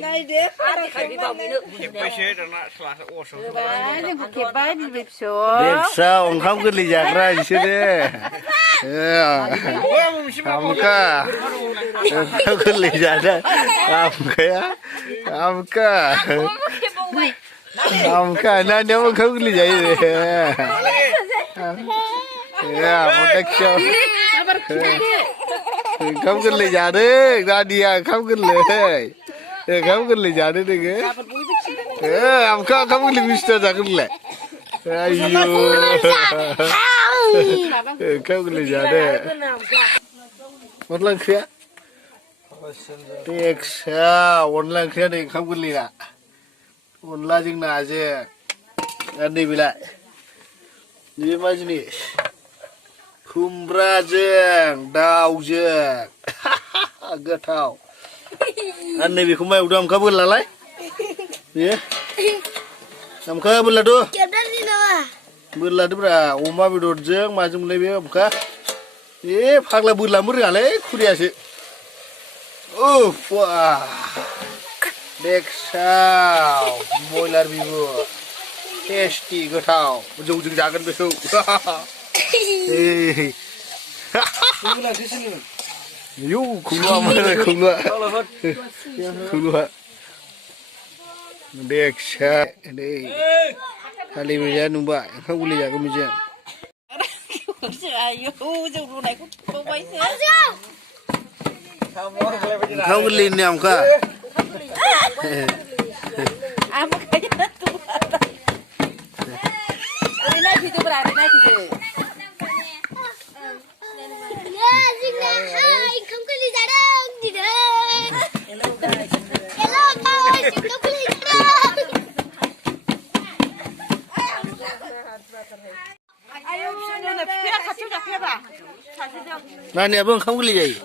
Này đếp. Sao không cứ lì giặc ra chứ đấy. Không cả. Không cứ lì giặc ra. Không cả. Không cả. Nên nếu mà không lì giặc một đặc sâu. Không cứ lì giặc đấy. Ra đi à không cứ lì. Không cứ lì giặc đấy đấy. Không cứ lì Mr. Giặc lì. Ayo. Kau boleh jadi. Orang kaya. Teksa, orang kaya ni kau boleh tak? Orang jeng nak aje. Andi bila. Ni macam ni. Kumbra jeng, daun jeng. Agak tahu. Andi bi kumai udam kau boleh lalai? Ya. Nam kau boleh tu? Bela tu berapa? Oma berdor jeng macam lebih apa? Faklah bela murah le, kuriya sih. Wah, deksau, boiler bibu, tasty getau, ujung-ujung jagan besok. Yo, keluar mana keluar? Keluar. Deksau, deh. Kali meja numpak, kau boleh jaga meja. Kau boleh ni amka. Nani abang kamu beli jadi?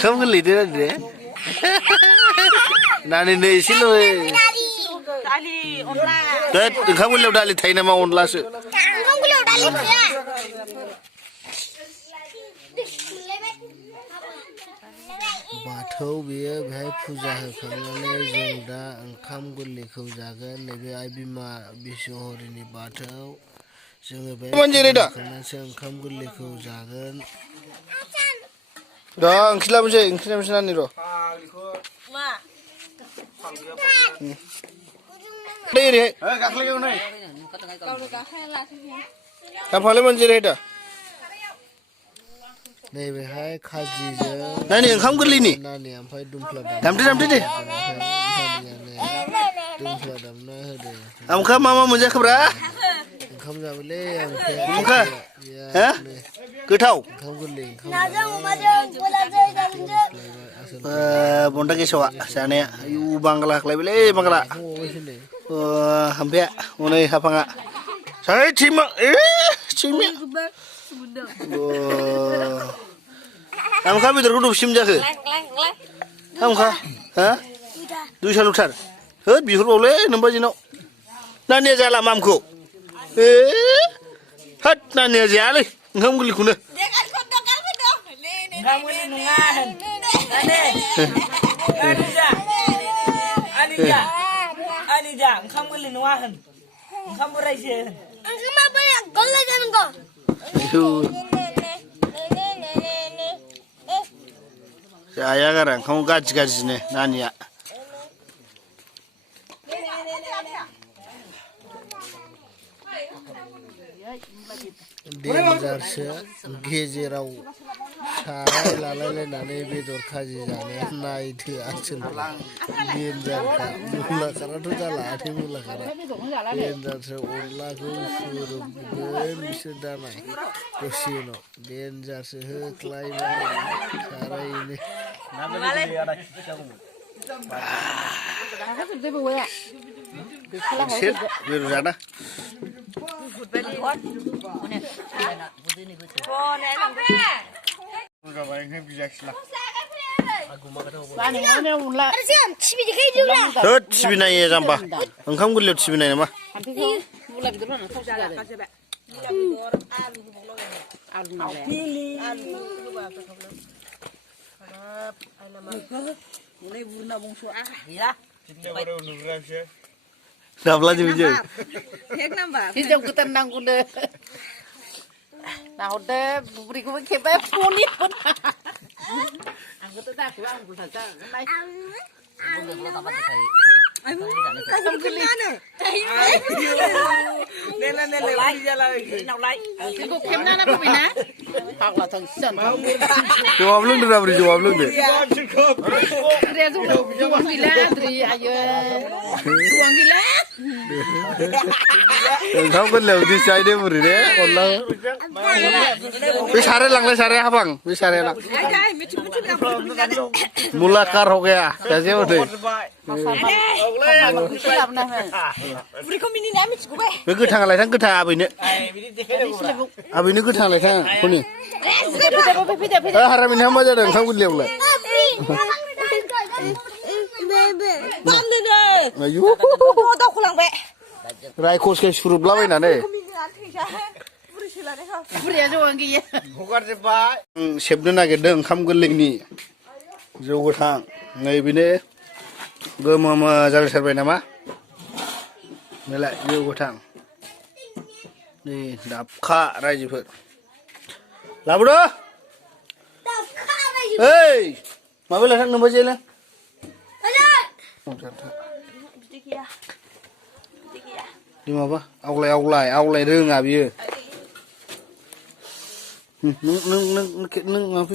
Kamu beli dia deh. Nani ni silo. Dali onla. Dah, kamu beli dali thai nama onla se. Kamu beli dali ya. Bathau biya bhai puja khangane jengda angkham gulli khau jagan nebe ai bima bisohori ni bathau जोङो बे खांनानैसो ओंखाम गोरलैखौ जागोन र' ओंख्रि लाबोनोसै नानि र' दै ओरैहाय गाफालाय मोनजेरैहाय दा नैबेहाय खाजिजों नानि ओंखाम गोरलैनि नानि ओमफ्राय दुमफ्ला दामदो दे दुमफ्ला दामना होदो ओंखाम मा मोनजाखोब्रा ओंखाम जाबायलै ओंखा हा गोथाव ओंखाम गोरलै बनदा गेसावा जानाया आयु बांगाला हाख्लायबायलै बांगाला हामफाया हनै हाफाङा सानै थिमा थिमा आमखा बेदरखौ दबसिम जाखो आमखा हा 2 लुथार होद बिहरबावलै नोमबाजिनाव नानिया जाला मामखौ Hất là nè giá đi, không có lịch nữa. Ani ja, không có lịch nữa hả? Không có đây gì. Không có bây giờ có lấy cái mình có. Saya kan, kamu gaji nih, Nania. Denjarसो गेजेराव साराय लालायलायनानै बेदर खाजि जानाया नायदो आसोल देन्जारखा मुलाखाराथ' जाला आथै मुलाखारा देन्जारसो अनलाखौ सुरोबगोन बिसोर दा नाय दसे उनाव देन्जारसो होख्लायबाय सारायनो बेदर जाना सिबिनाय जाम्बा ओंखाम गोरलैयाव सिबिनाय नामा Beri burna bungsu gila. Dabla juga. Hek nambah. Hijau ku tenang ku deh. Nah udah beri ku kepe puni pun. Aku tuh tak kurang ku saja. Kasih kemana? Nela uji jalan lagi. Nak lagi. Aku kemana nak pina? Pak lah tension. Jawab lu dah beri jawab lu deh. Dia tu juang gila, Dri ayo. Juang gila. Kamu kan lebih saya deh beri deh. Allah. Bisa lang lah sare abang. Bisa lang. Ay, mecu-mecu nak. Mula kar ho gaya. कैसे होते? Beri kau mini nak mecu gue. Gue ketang lah, tang ketang abis ni. Abis ni ketang lah, tang. Kuni. Haram ini apa jadi? Kamu lihat lah. Bam deh. Ayu. Kau tahu kulang be. Rai kos ke suruh belawai nane. Beri sila deh kau. Beri aja juang gila. Sebelum nak kedeng, kamu geling ni. Jauh ketang. Ngai bini. Gue mau jalan serba nama. Melak jauh ketang. Ni dapka rai jeput. Labu dah. Hey, mau lah nak nombor jalan. Di mana? Aulai deng abi. Neng apa?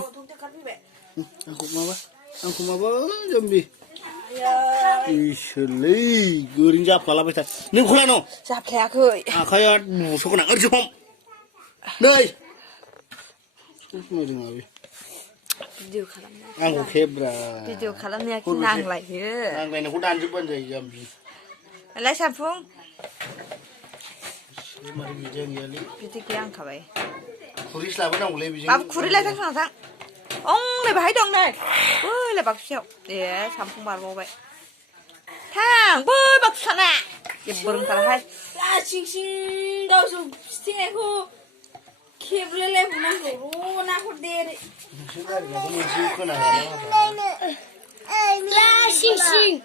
Aku mau apa? Jambi. Isli, goreng japa lah betul. Neng kulah no. Siap kaya aku. Kaya musuh kena kerja pom. Dai. Mau deng abi. Video kalamnya. Aku kebra. Video kalamnya kinang lagi. Nang lain aku dan jupan jadi jambi. Lai sampung. Mari bijang ya li. Video kiang kabai. Kuris lah pun boleh bijang. Bab kuri lai sang sang. Ông này bà hãy đồng này. Ôi là bạc xẹo. Để sampung baru vậy. Thang bơi bạc sẵn à. Để bừng cả hai. 아 싱싱 가서 스팅하고 케블레 보는 거 나 호데리 라 싱싱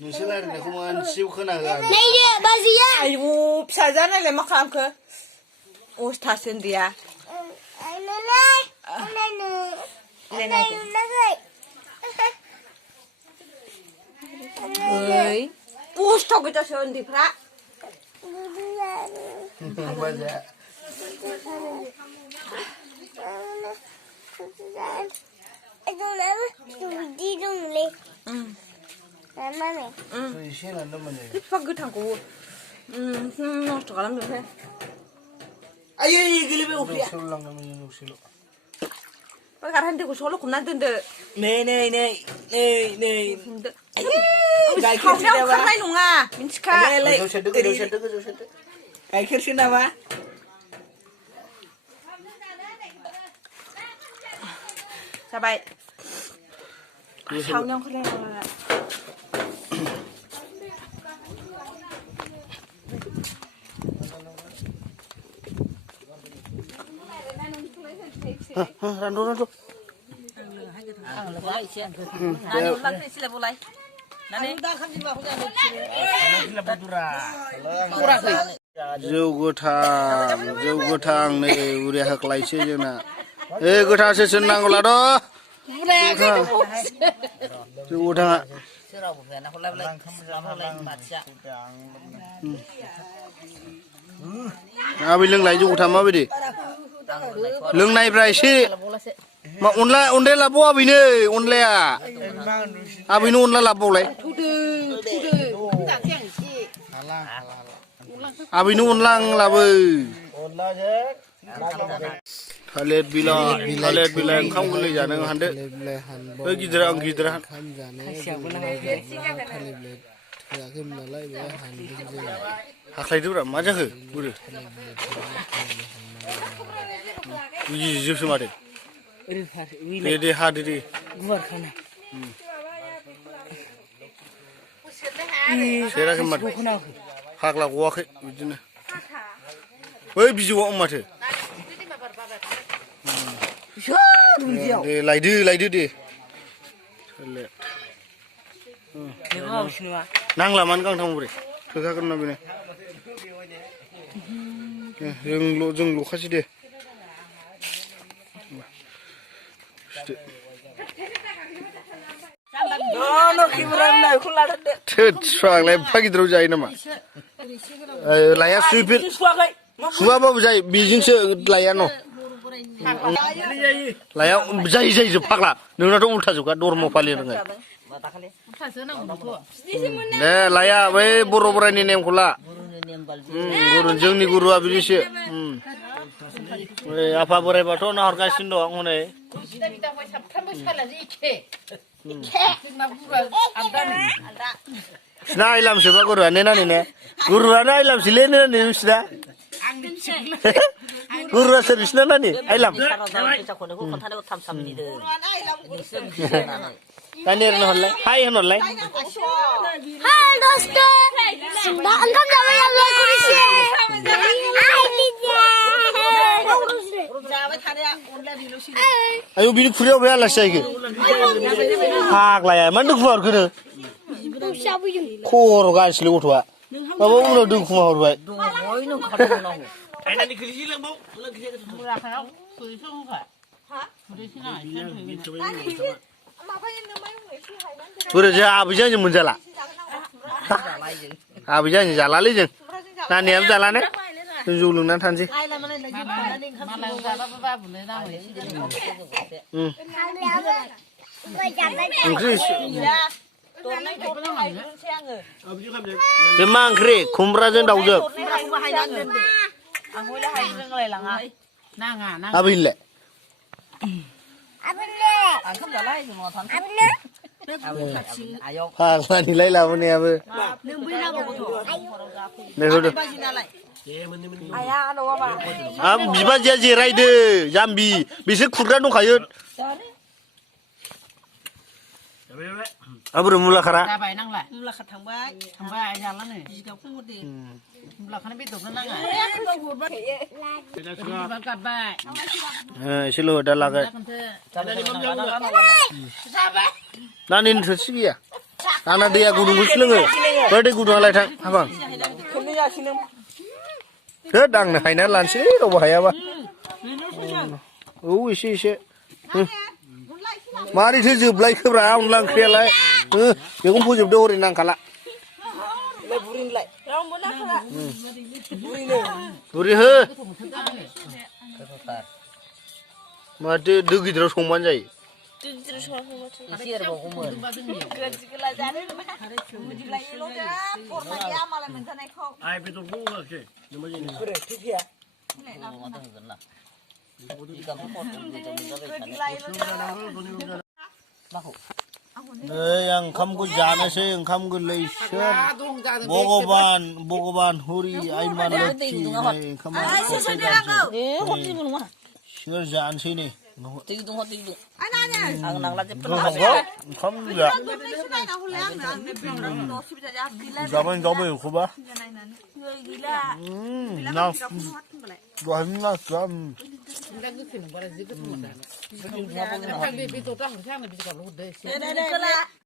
Nusilar ni kuman siu kena kan. 네이리 바지야 아이고 비싸잖아 내 막한 그. 옷 다 쓴디야. ơi 옷 저기 저 쓴디 프라. Baca. Sini ada mana? 힙하게 타고. 너 가람 좀 해. Ayo gila be upi. Sulang namanya nusilo. 빨리 가라 한데 그 솔로 겁나 든데. Nee. 힘들. 가면 가라 이놈아. 민치카. Jauh sedek. 아이클 신나와. 자, 바이. 사운형 그래. Randu. 나는 올라가 있을래 몰라. 나는 Jauh gotang ni uri hak laisi jena. Gotang senang lah doh. Jauh gotang. Abi leng lai jauh gotang apa di? Leng naik berisi. Mak unla labu abi ni unla ya. Abi ni unla labu le. Abi nu unlang labu. Halet bilang kamu boleh jangan hande. Gidra. Haklay tu berapa? Macam ke? Buru. Uji jauh semua deh. Dia hadir. Saya rasa mat. Hak lah gua ke, begini. Hei, biji gua emat he. Lay du deh. 내가 하고 싶은 거야. नांलामान गांथाम बोरै थोखागोन ना बेनो जों ल'खासै दे 너 기분이 나 콜라던데. थोद सुवांलाय एफा गिदिराव जायो नामा लाया सुइफिर 수학을 सुवाबाबो जायो बेजोंसो लाया न' लाया जायो जोब फाग्ला नोंनाथ' उल्था जोबखा धर्म फालियो नोङो दे लाया बै बर' बोराइनि नेमखौ ला गुरु जोंनि गुरुआ बिदिसो आफा बोराइ बाथौ नाहरगासिनो दं हनै सिना आइलामसोबा गुरुआ नेनानै ने गुरुआनो आइलामसोलै नेनानै नोंसिना गुरुआ सोर बिसिना नानि आइलाम दानि ओरैनो हरलाय हाय होनहरलाय हाय दोस्त दा ओंखाम जाबाय आङो खुरिसे आयौ बिनि खुरियाव बे आलासि जाहैगो फाग्लाया मानो दोनखुमा हरखोनो खर' गासिनो गथ'आ माबा उनाव दोनखुमा हरबाय बोरै जों आबैजों आंजों मोनजाला आबैजों आंजों जालालै जों नानियाबो जाला ने जों जौ लोंनानै थानोसै ओंख्रि बे मा ओंख्रि खुमब्राजों दाउजों आबैलाय फाग्लानिलाय लाबोनायाबो बिबाजैया जिरायदो जाम्बि बिसोर खुरग्रा दंखायो आबोरै मुलाखारा जाबाय नांला मुलाखा थांबाय जालानो जिगाबखौ हरदे मुलाखानो बेदरखौ नाङा गाबबाय एसेल' दा लागोन नानि थोरसि गैया आंना दैया गुदुंखौसो लोङो बै दै गुदुङालाय थां हाबां होद आंनो हायनानै लानोसै रावबो हायाबा औ एसे मारैथो जोबलायखोब्रा अनला ओंख्रियालाय बेखौनो फोजोबदो हरै नांखाला बुरि हो माथो दो गिदिराव संबानो जायो आं ओंखामखौ जानोसै ओंखाम गोरलै भगबान हरि आइमान लोखि ओंखामा सोर जानोसै नै ओंखाम जाबाय बेखौबा दहायनो नास्रा बेदर